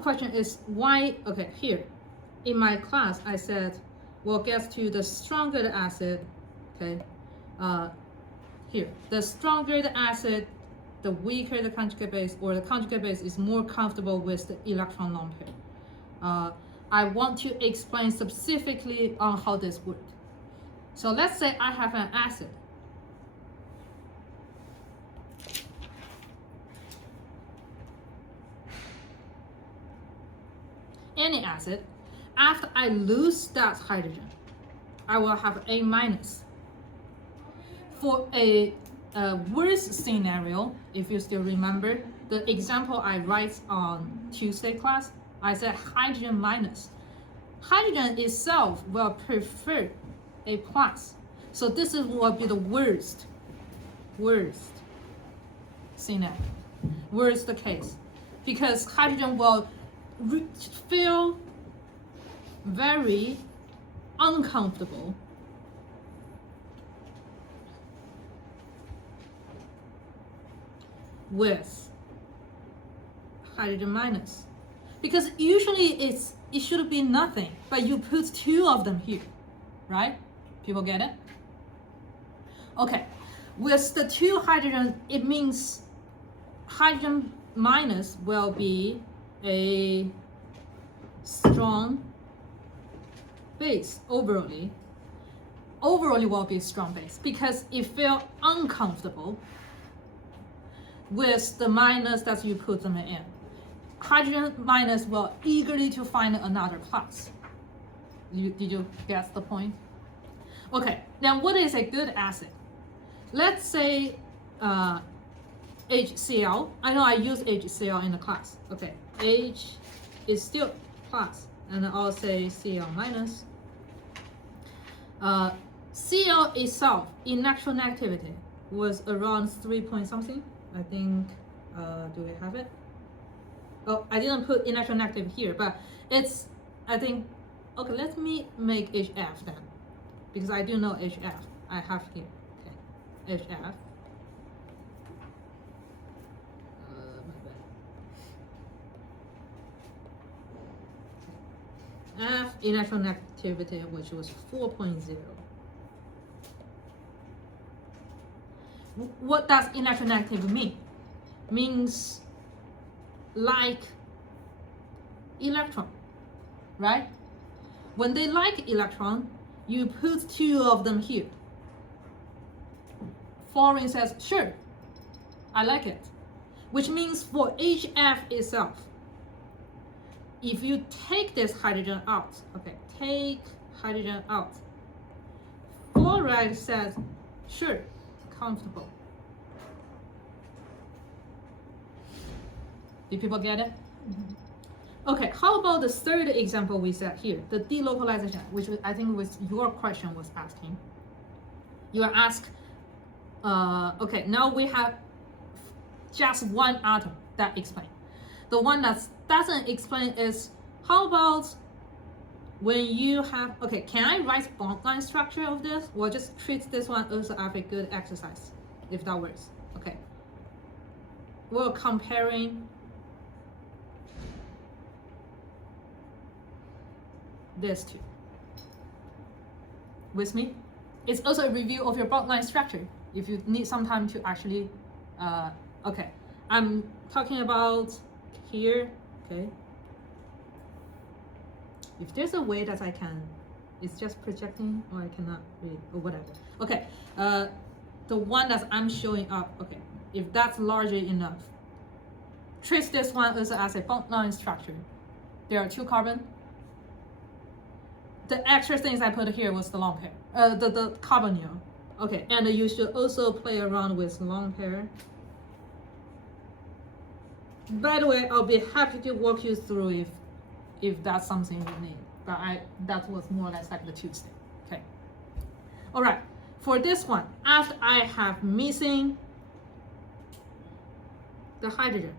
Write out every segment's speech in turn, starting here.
question is why, okay, here, in my class, I said, well, gets to the stronger the acid, okay, here, the stronger the acid, the weaker the conjugate base, or the conjugate base is more comfortable with the electron lone pair. I want to explain specifically on how this works. So let's say I have an acid. Any acid. After I lose that hydrogen, I will have A minus. For a worst scenario, if you still remember, the example I write on Tuesday class, I said hydrogen minus. Hydrogen itself will prefer a plus. So this will be the worst scenario, worst case. Because hydrogen will feel very uncomfortable with hydrogen minus, because usually it should be nothing, but you put two of them here, right? People get it? Okay, with the two hydrogen, it means hydrogen minus will be a strong base overall will be a strong base because it feels uncomfortable with the minus that you put them in. Hydrogen minus will eagerly to find another plus. Did you get the point? Okay, then what is a good acid? Let's say HCl. I know I use HCl in the class. Okay, H is still plus, and I'll say Cl minus. Cl itself, electronegativity was around 3 point something. I think, do we have it? Oh, I didn't put electronegative here, but it's, I think, okay, let me make HF then, because I do know HF. I have here, okay, HF. F electronegativity, which was 4.0. What does electronegative mean? Means like electron, right? When they like electron, you put two of them here. Fluorine says, sure, I like it. Which means for HF itself, if you take this hydrogen out, okay, take hydrogen out, fluoride says, sure, comfortable. Did people get it? Mm-hmm. Okay, how about the third example we said here, the delocalization, which I think was your question was asking. You are asked, okay, now we have just one atom that explains. The one that doesn't explain is, how about when you have, okay, can I write bond line structure of this? Or just treat this one also as a good exercise, if that works. Okay. We're comparing this two. With me? It's also a review of your bond line structure, if you need some time to actually, okay. I'm talking about here, okay. If there's a way that I can, it's just projecting, or I cannot read, or whatever. Okay, the one that I'm showing up, okay, if that's larger enough, trace this one also as a bond line structure. There are two carbon. The extra things I put here was the lone pair, the carbonyl. Okay, and you should also play around with lone pair. By the way, I'll be happy to walk you through if that's something you need. But that was more or less like the Tuesday. Okay. All right. For this one, after I have missing the hydrogen,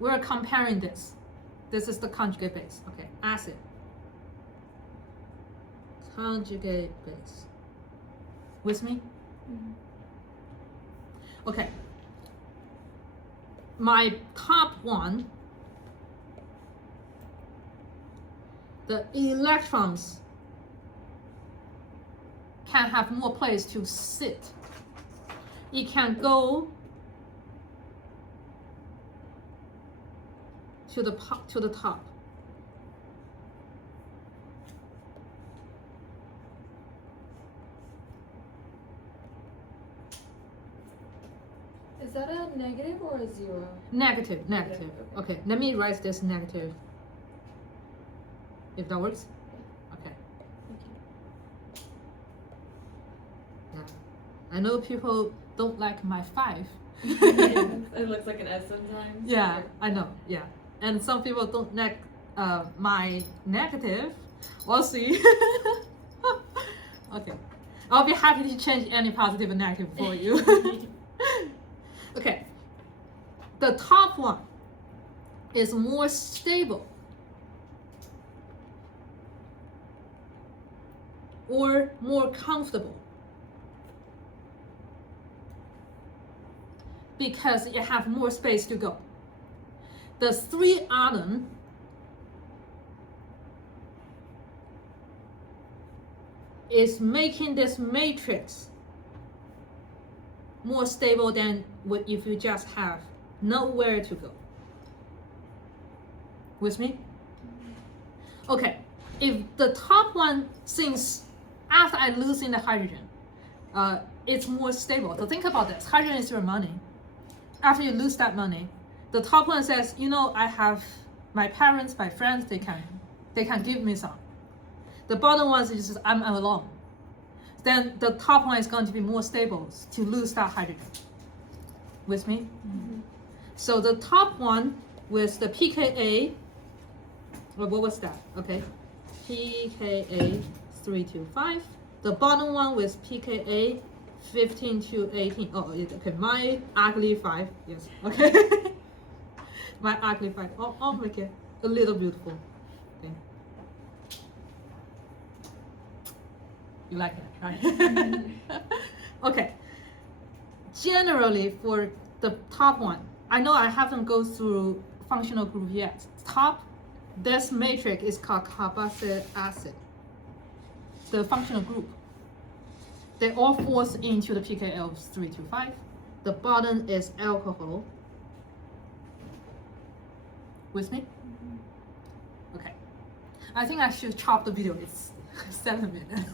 we're comparing this. This is the conjugate base. Okay, acid. Conjugate base. With me? Mm-hmm. Okay. My top one, the electrons can have more place to sit. It can go to the top. Is that a negative or a zero? Negative. Negative, Okay, let me write this negative. If that works? Okay. Thank you. Yeah. I know people don't like my 5. It looks like an S sometimes. Yeah, I know, yeah. And some people don't like my negative. We'll see. Okay. I'll be happy to change any positive and negative for you. Okay. The top one is more stable or more comfortable because it have more space to go. The 3 atom is making this matrix more stable than if you just have nowhere to go. With me? Okay, if the top one, since after I losing the hydrogen, it's more stable. So think about this, hydrogen is your money. After you lose that money, the top one says, you know, I have my parents, my friends, they can give me some. The bottom one is just, I'm alone. Then the top one is going to be more stable to lose that hydrogen. With me? Mm-hmm. So the top one with the pKa, what was that? Okay, pKa 325. The bottom one with pKa 15 to 18. Oh, okay, my ugly 5. Yes, okay. My ugly 5. I'll make it a little beautiful. Okay. You like that, right? Okay. Generally, for the top one, I know I haven't go through functional group yet. Top, this matrix is called carboxylic acid. The functional group. They all falls into the pKa 325. The bottom is alcohol. With me? Okay. I think I should chop the video. It's 7 minutes.